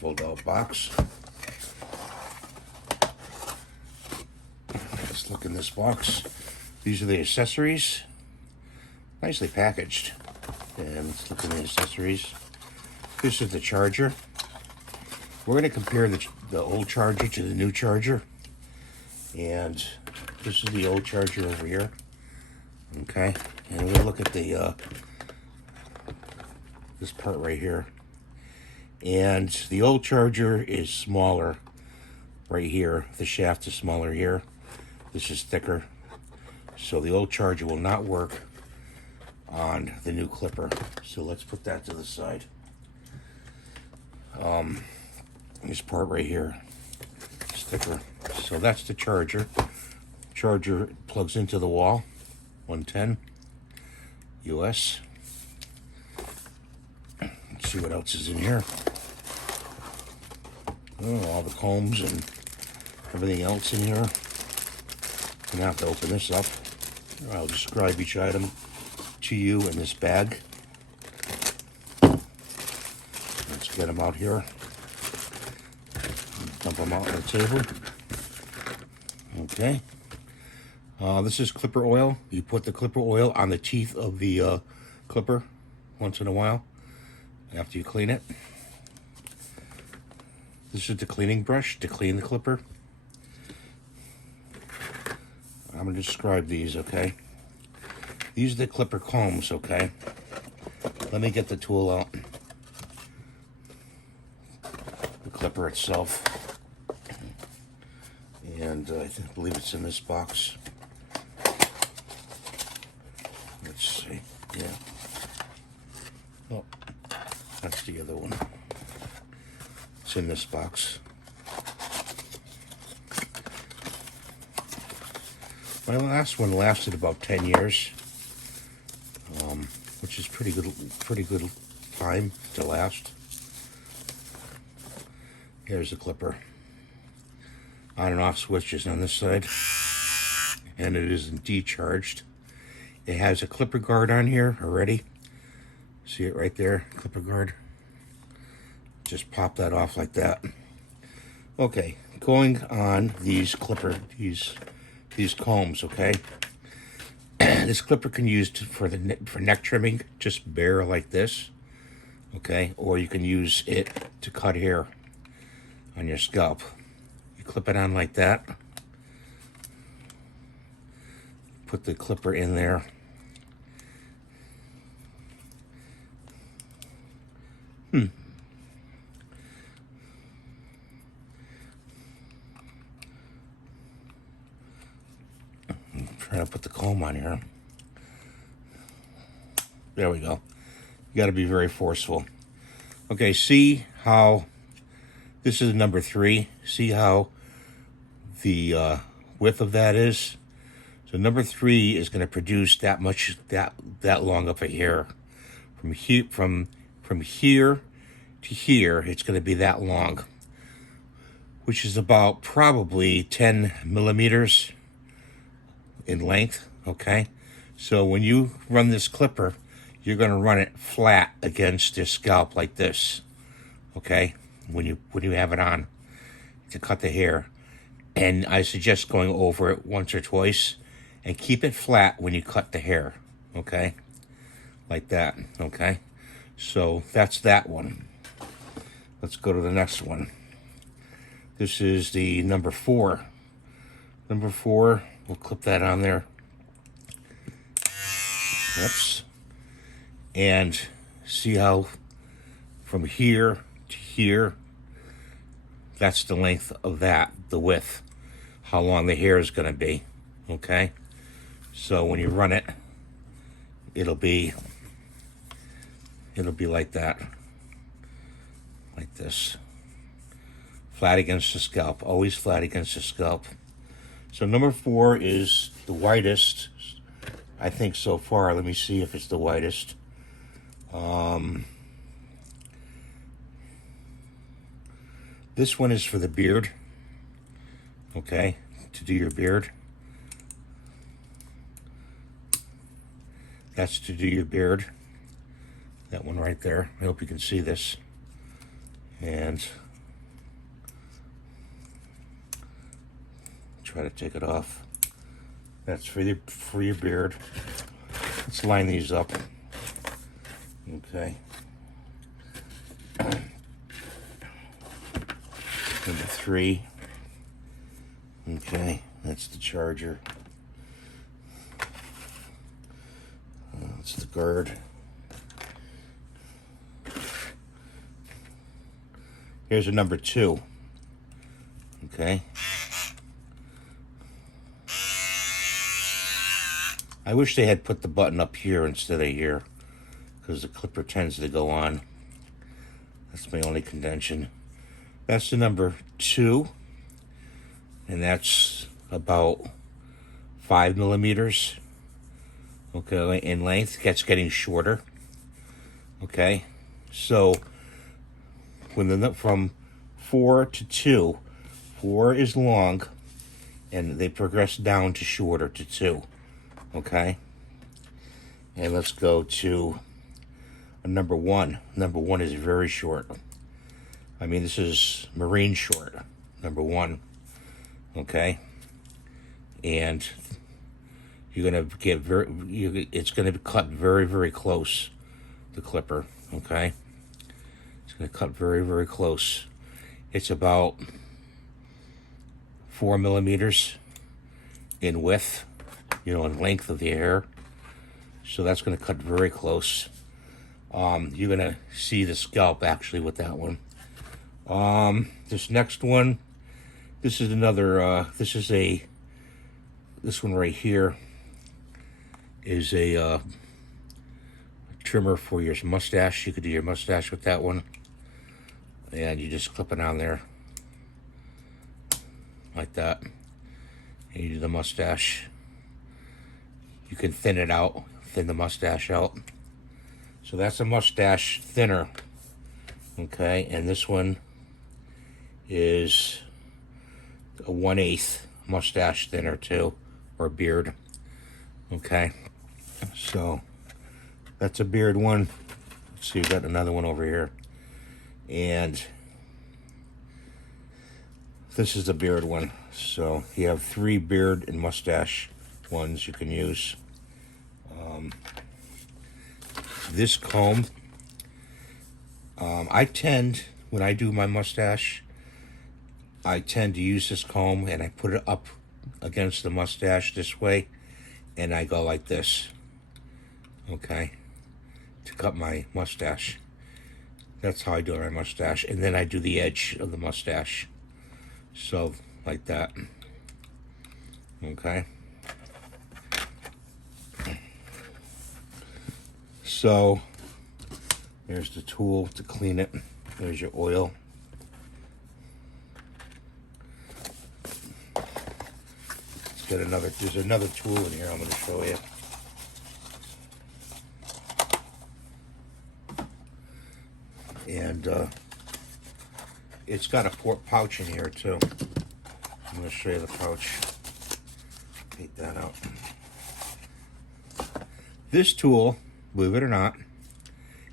fold out box. Let's look in this box. These are the accessories. Nicely packaged. And let's look at the accessories. This is the charger. We're going to compare the old charger to the new charger. And this is the old charger over here. Okay. And we'll look at the this part right here. And the old charger is smaller right here. The shaft is smaller here. This is thicker. So the old charger will not work on the new clipper. So let's put that to the side. This part right here is thicker. So that's the charger. Charger plugs into the wall. 110 US. Let's see what else is in here. Oh, all the combs and everything else in here. I'm gonna have to open this up. I'll describe each item to you in this bag. Let's get them out here. Dump them out on the table. Okay. This is clipper oil. You put the clipper oil on the teeth of the clipper once in a while after you clean it. This is the cleaning brush to clean the clipper. I'm going to describe these, okay? These are the clipper combs, okay? Let me get the tool out. The clipper itself. And I believe it's in this box. Let's see. Yeah. Oh, that's the other one. It's in this box. My last one lasted about 10 years, which is pretty good time to last. Here's the clipper. On and off switches on this side, and it is indeed charged. It has a clipper guard on here already. See it right there, clipper guard. Just pop that off like that. Okay, going on these these combs, okay? This clipper can be used for neck trimming, just bare like this, okay? Or you can use it to cut hair on your scalp. You clip it on like that. Put the clipper in there. Trying to put the comb on here. There we go. You got to be very forceful. Okay, see how this is number 3. See how the width of that is. So number 3 is going to produce that much that long of a hair. From here to here, it's going to be that long, which is about probably 10 millimeters in length, okay? So when you run this clipper, you're going to run it flat against your scalp like this, okay? When you have it on to cut the hair. And I suggest going over it once or twice and keep it flat when you cut the hair, okay? Like that, okay? So that's that one. Let's go to the next one. This is the number 4. Number 4, we'll clip that on there. Oops. And see how from here to here, that's the length of that, the width, how long the hair is going to be, okay? So when you run it, it'll be like that, like this, flat against the scalp, always flat against the scalp. So number 4 is the widest, I think, so far. Let me see if it's the widest. This one is for the beard, okay, to do your beard. That's to do your beard. That one right there. I hope you can see this. And try to take it off. That's for your beard. Let's line these up. Okay. Number 3. Okay, that's the charger. That's the guard. Here's a number 2. Okay. I wish they had put the button up here instead of here, because the clipper tends to go on. That's my only contention. That's the number 2, and that's about 5 millimeters. Okay, in length. It's getting shorter. Okay, so when from 4 to 2, 4 is long, and they progress down to shorter to 2. Okay, and let's go to a number 1. Number 1 is very short. I mean, this is marine short, number 1. Okay, and you're gonna get it's gonna cut very, very close. The clipper, okay, it's gonna cut very, very close. It's about 4 millimeters in width, in length of the hair. So that's gonna cut very close. You're gonna see the scalp actually with that one. This next one, this is another. This one right here is a trimmer for your mustache. You could do your mustache with that one, and you just clip it on there like that, and you do the mustache. You can thin it out, thin the mustache out. So that's a mustache thinner. Okay, and this one is a 1/8 mustache thinner too, or beard. Okay, so that's a beard one. Let's see, we've got another one over here, and this is the beard one. So you have 3 beard and mustache ones you can use. This comb, I tend, when I do my mustache, I tend to use this comb and I put it up against the mustache this way, and I go like this, okay, to cut my mustache. That's how I do my mustache, and then I do the edge of the mustache, so like that. Okay, so there's the tool to clean it. There's your oil. Let's get another. There's another tool in here I'm going to show you. And it's got a pouch in here too. I'm going to show you the pouch. Take that out. This tool, believe it or not,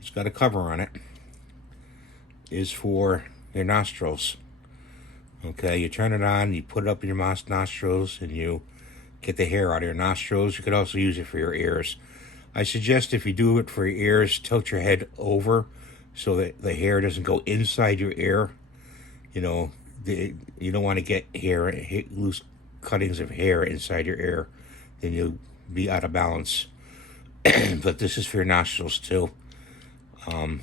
it's got a cover on it, is for your nostrils. Okay, you turn it on, you put it up in your nostrils, and you get the hair out of your nostrils. You could also use it for your ears. I suggest if you do it for your ears, tilt your head over so that the hair doesn't go inside your ear. You don't want to get loose cuttings of hair inside your ear. Then you'll be out of balance. But this is for your nostrils too. And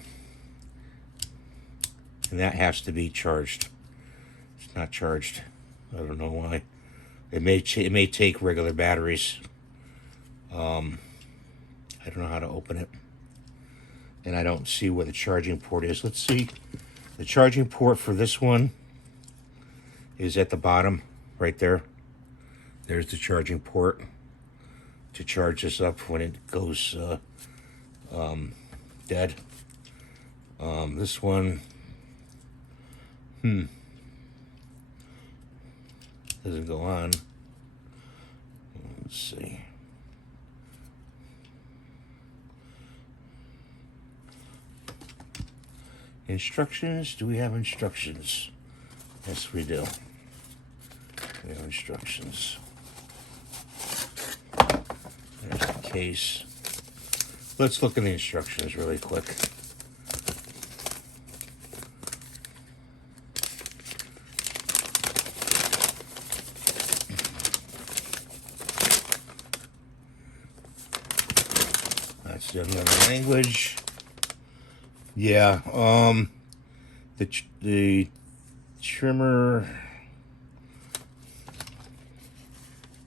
that has to be charged. It's not charged. I don't know why. It may take regular batteries. I don't know how to open it, and I don't see where the charging port is. Let's see. The charging port for this one is at the bottom, right there. There's the charging port to charge this up when it goes dead. This one, doesn't go on. Let's see. Instructions? Do we have instructions? Yes, we do. The instructions. There's the case. Let's look at the instructions really quick. That's in another language. Yeah, the trimmer,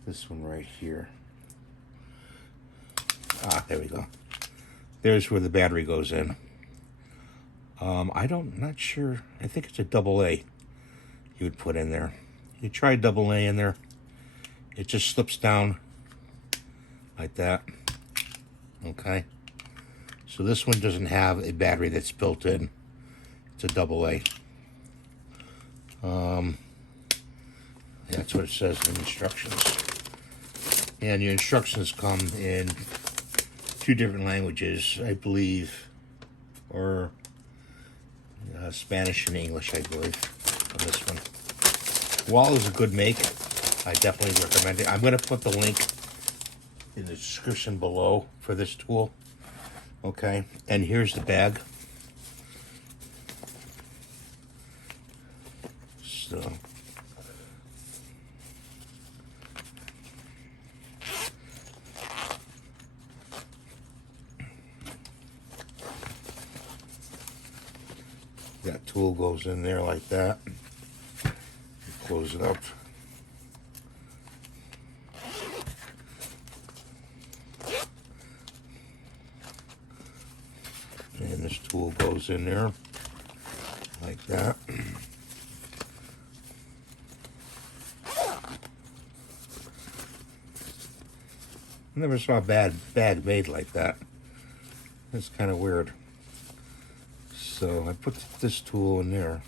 this one right here. Ah, there we go. There's where the battery goes in. Not sure. I think it's a AA you would put in there. You try AA in there. It just slips down like that. Okay. So this one doesn't have a battery that's built in. It's a AA. That's what it says in the instructions. And your instructions come in 2 different languages, I believe, or Spanish and English, I believe, on this one. Wahl is a good make. I definitely recommend it. I'm going to put the link in the description below for this tool. Okay, and here's the bag. So that tool goes in there like that. You close it up. And this tool goes in there like that. I never saw a bag made like that. That's kind of weird. So I put this tool in there.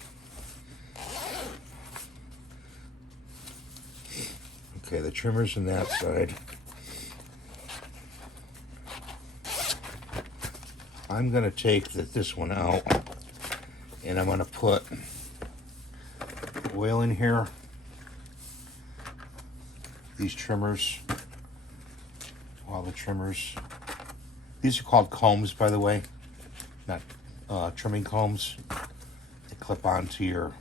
Okay, the trimmer's on that side. I'm going to take this one out, and I'm going to put oil in here. These trimmers, all the trimmers. These are called combs, by the way, not trimming combs. They clip onto your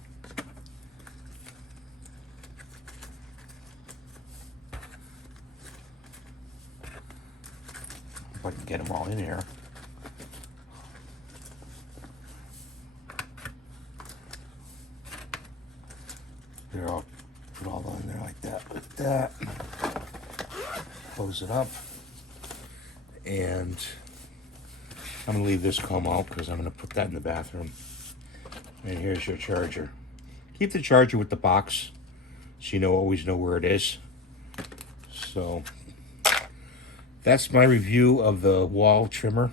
if I can get them all in here. Here, I'll put all in there like that, Close it up. And I'm going to leave this comb out because I'm going to put that in the bathroom. And here's your charger. Keep the charger with the box so you always know where it is. So that's my review of the Wahl trimmer.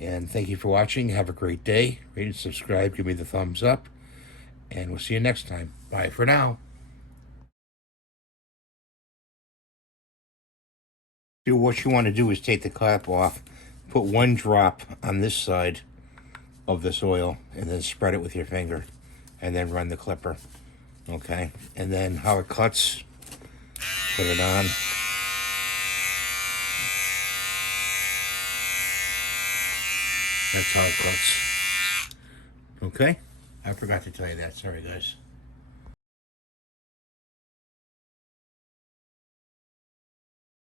And thank you for watching. Have a great day. Rate and subscribe. Give me the thumbs up. And we'll see you next time. Bye for now. What you want to do is take the cap off, put 1 drop on this side of this oil, and then spread it with your finger, and then run the clipper. Okay? And then how it cuts, put it on. That's how it cuts. Okay? I forgot to tell you that. Sorry, guys.